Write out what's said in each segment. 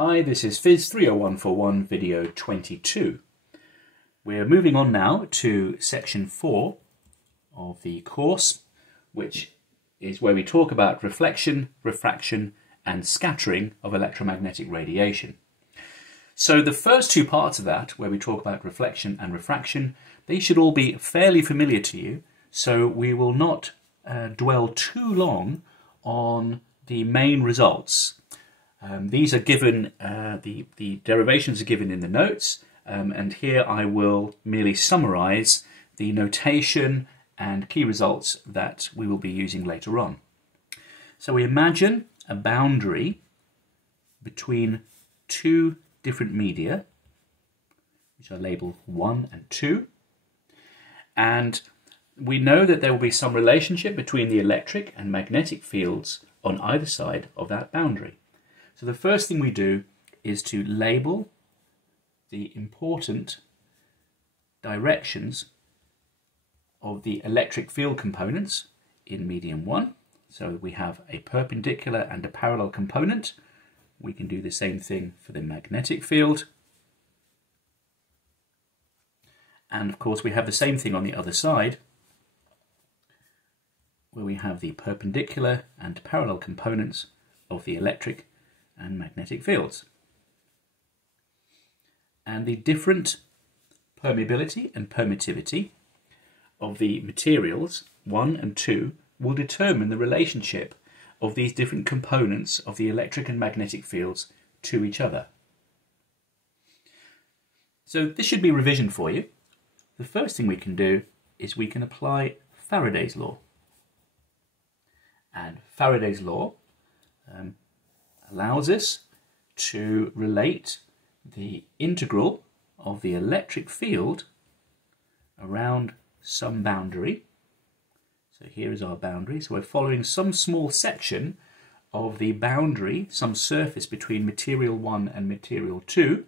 Hi, this is PHYS30141 video 22. We're moving on now to section 4 of the course, which is where we talk about reflection, refraction and scattering of electromagnetic radiation. So the first two parts of that, where we talk about reflection and refraction, they should all be fairly familiar to you, so we will not dwell too long on the main results. These are given, the derivations are given in the notes, and here I will merely summarize the notation and key results that we will be using later on. So we imagine a boundary between two different media, which are labeled 1 and 2, and we know that there will be some relationship between the electric and magnetic fields on either side of that boundary. So the first thing we do is to label the important directions of the electric field components in medium 1. So we have a perpendicular and a parallel component. We can do the same thing for the magnetic field. And of course we have the same thing on the other side, where we have the perpendicular and parallel components of the electric and magnetic fields. And the different permeability and permittivity of the materials 1 and 2 will determine the relationship of these different components of the electric and magnetic fields to each other. So this should be revision for you. The first thing we can do is we can apply Faraday's law. And Faraday's law allows us to relate the integral of the electric field around some boundary. So here is our boundary. So we're following some small section of the boundary, some surface between material 1 and material 2.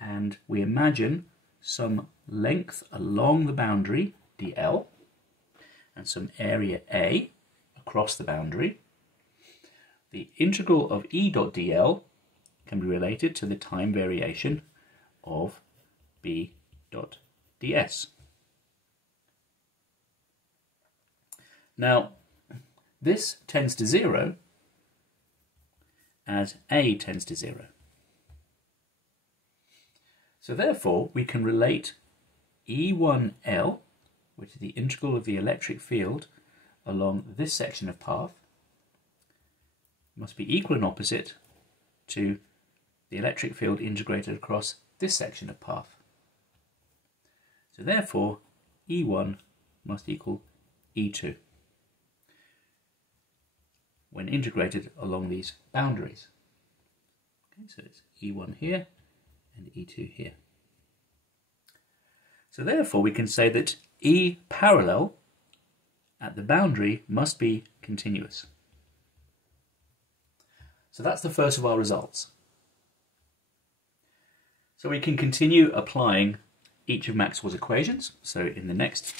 And we imagine some length along the boundary, dl, and some area A across the boundary. The integral of E dot dl can be related to the time variation of B dot ds. Now, this tends to 0 as A tends to 0. So therefore, we can relate E1L, which is the integral of the electric field along this section of path, must be equal and opposite to the electric field integrated across this section of path. So therefore, E1 must equal E2 when integrated along these boundaries. Okay, so it's E1 here and E2 here. So therefore we can say that E parallel at the boundary must be continuous. So that's the first of our results. So we can continue applying each of Maxwell's equations. So in the next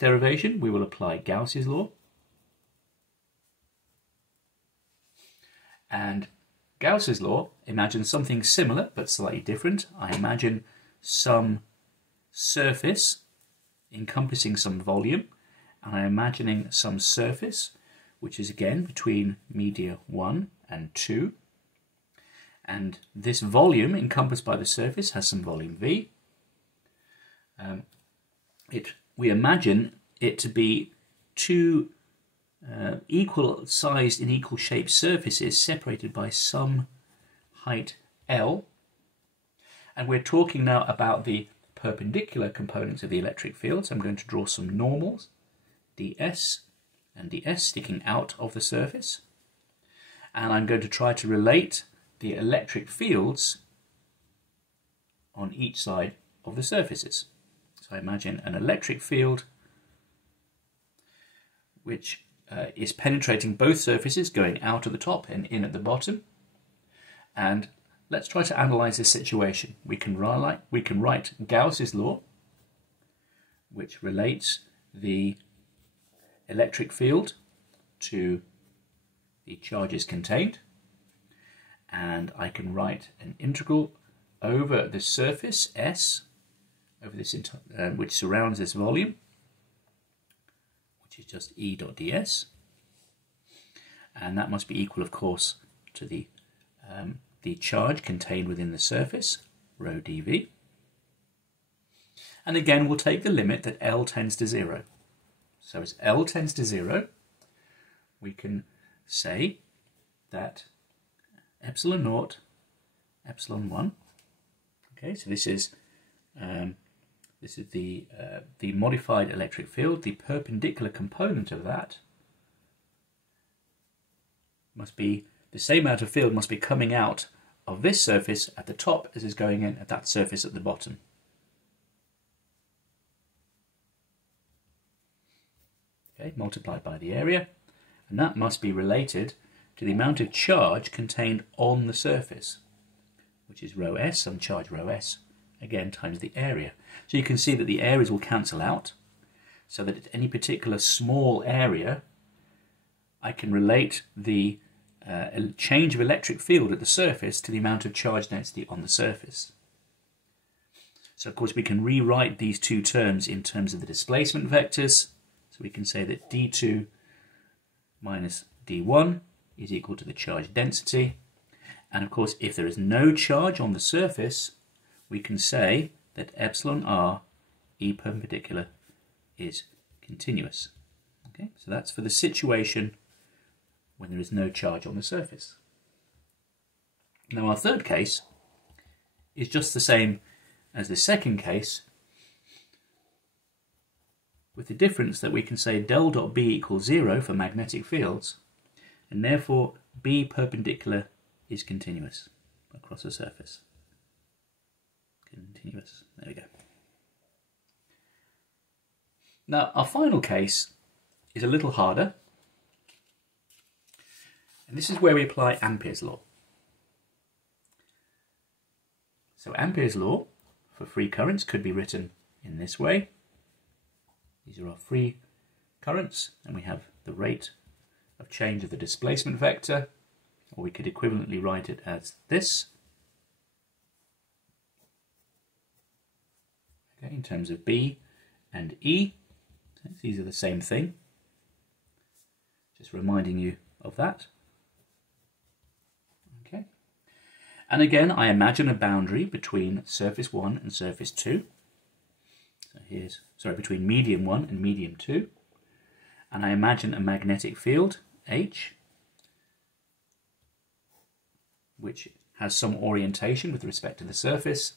derivation, we will apply Gauss's law. And Gauss's law imagines something similar but slightly different. I imagine some surface encompassing some volume, and I'm imagining some surface which is again between media 1 and 2. And this volume encompassed by the surface has some volume V. We imagine it to be two equal sized and equal shaped surfaces separated by some height L. And we're talking now about the perpendicular components of the electric field. So I'm going to draw some normals, ds and ds sticking out of the surface. And I'm going to try to relate the electric fields on each side of the surfaces. So I imagine an electric field which is penetrating both surfaces, going out at the top and in at the bottom. And let's try to analyze this situation. We can write Gauss's law, which relates the electric field to the charges contained, and I can write an integral over the surface S, over this which surrounds this volume, which is just E dot ds, and that must be equal, of course, to the charge contained within the surface, rho dV. And again, we'll take the limit that L tends to 0. So as L tends to 0, we can say that epsilon naught, epsilon 1. Okay, so this is the modified electric field. The perpendicular component of that must be the same amount of field must be coming out of this surface at the top as is going in at that surface at the bottom. Okay, multiplied by the area, and that must be related to the amount of charge contained on the surface, which is rho s, some charge rho s, again times the area. So you can see that the areas will cancel out, so that at any particular small area I can relate the change of electric field at the surface to the amount of charge density on the surface. So of course we can rewrite these two terms in terms of the displacement vectors. So we can say that d2 minus d1 is equal to the charge density. And of course, if there is no charge on the surface, we can say that epsilon r, E perpendicular, is continuous. Okay, so that's for the situation when there is no charge on the surface. Now our third case is just the same as the second case, with the difference that we can say del dot B equals 0 for magnetic fields, and therefore B perpendicular is continuous across the surface. Continuous, there we go. Now our final case is a little harder, and this is where we apply Ampere's law. So Ampere's law for free currents could be written in this way. These are our free currents, and we have the rate of change of the displacement vector, or we could equivalently write it as this. Okay, in terms of B and E, these are the same thing. Just reminding you of that. Okay, and again, I imagine a boundary between surface 1 and surface 2. So here's, sorry, between medium 1 and medium 2. And I imagine a magnetic field, H, which has some orientation with respect to the surface.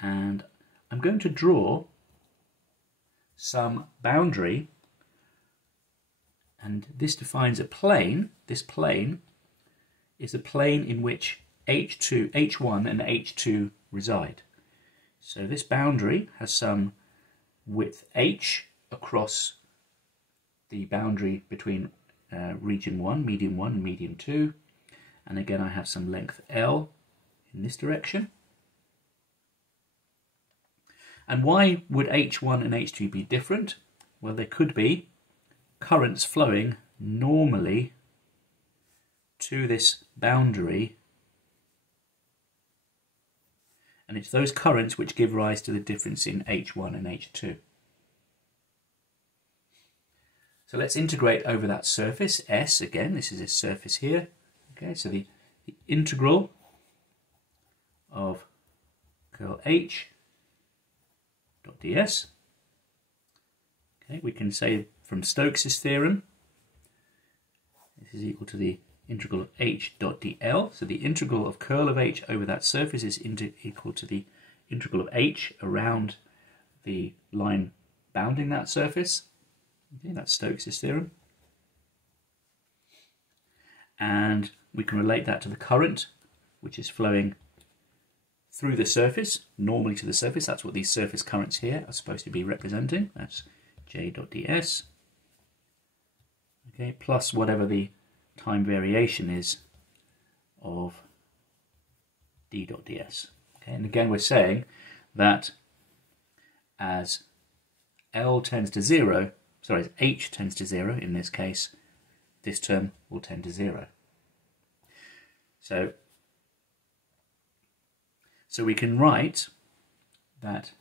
And I'm going to draw some boundary, and this defines a plane. This plane is a plane in which H1 and H2 reside. So this boundary has some width h across the boundary between region 1, and medium 2, and again I have some length L in this direction. And why would H1 and H2 be different? Well, there could be currents flowing normally to this boundary, and it's those currents which give rise to the difference in H1 and H2. So let's integrate over that surface, S, again, this is a surface here. Okay, so the integral of curl H dot ds. Okay, we can say from Stokes' theorem, this is equal to the integral of H dot dl. So the integral of curl of H over that surface is equal to the integral of H around the line bounding that surface. Okay, that's Stokes' theorem. And we can relate that to the current, which is flowing through the surface, normally to the surface. That's what these surface currents here are supposed to be representing. That's J dot ds. Okay, plus whatever the time variation is of d dot ds. Okay, and again we're saying that as L tends to 0, sorry, as H tends to 0 in this case, this term will tend to 0. So we can write that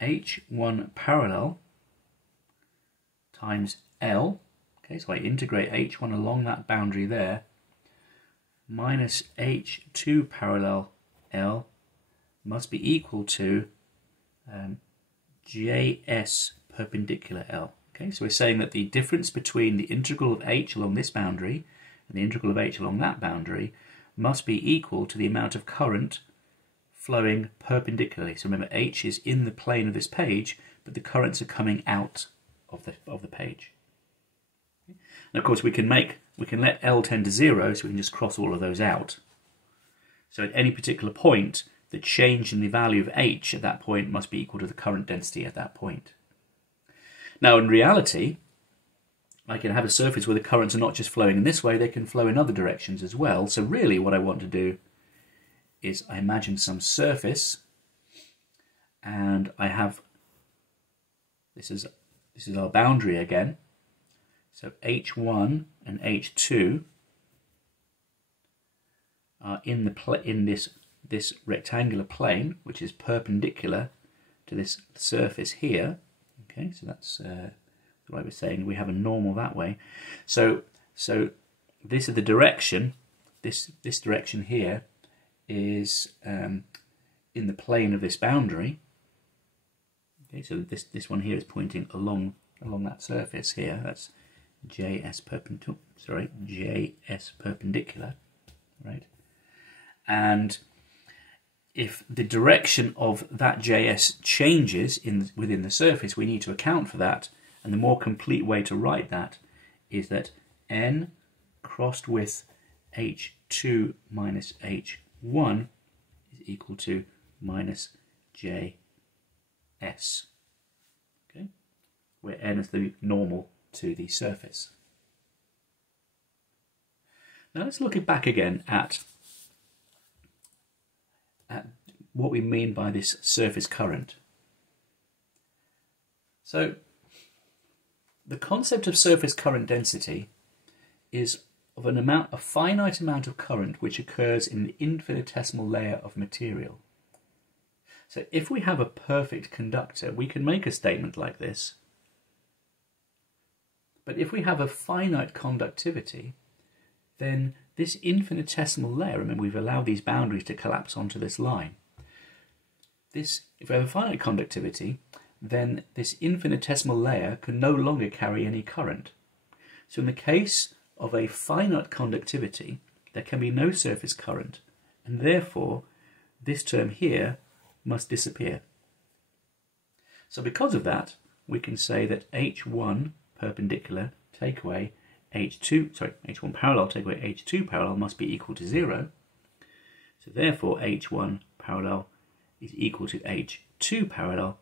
H1 parallel times L, okay, so I integrate H1 along that boundary there, minus H2 parallel L must be equal to JS perpendicular L. Okay, so we're saying that the difference between the integral of H along this boundary and the integral of H along that boundary must be equal to the amount of current flowing perpendicularly. So remember, H is in the plane of this page, but the currents are coming out of the page. And of course we can let L tend to 0, so we can just cross all of those out. So at any particular point, the change in the value of H at that point must be equal to the current density at that point. Now in reality, I can have a surface where the currents are not just flowing in this way, they can flow in other directions as well. So really what I want to do is I imagine some surface, and I have, this is our boundary again. So H1 and H2 are in this rectangular plane, which is perpendicular to this surface here. Okay, so that's the way we're saying we have a normal that way. So this is the direction. This direction here is in the plane of this boundary. Okay, so this one here is pointing along that surface here. That's JS perpendicular, right? And if the direction of that JS changes within the surface, we need to account for that. And the more complete way to write that is that N crossed with H2 minus H1 is equal to minus JS, okay? Where N is the normal to the surface. Now let's look back again at what we mean by this surface current. So the concept of surface current density is of a finite amount of current which occurs in the infinitesimal layer of material. So if we have a perfect conductor, we can make a statement like this. But if we have a finite conductivity, then this infinitesimal layer, remember we've allowed these boundaries to collapse onto this line. If we have a finite conductivity, then this infinitesimal layer can no longer carry any current. So in the case of a finite conductivity, there can be no surface current, and therefore this term here must disappear. So because of that, we can say that H1 perpendicular take away H1 parallel take away H2 parallel must be equal to 0. So therefore H1 parallel is equal to H2 parallel,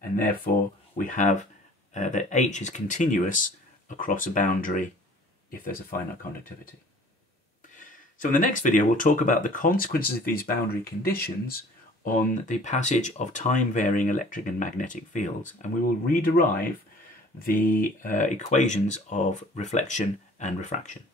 and therefore we have that H is continuous across a boundary if there's a finite conductivity. So in the next video we'll talk about the consequences of these boundary conditions on the passage of time-varying electric and magnetic fields, and we will rederive the equations of reflection and refraction.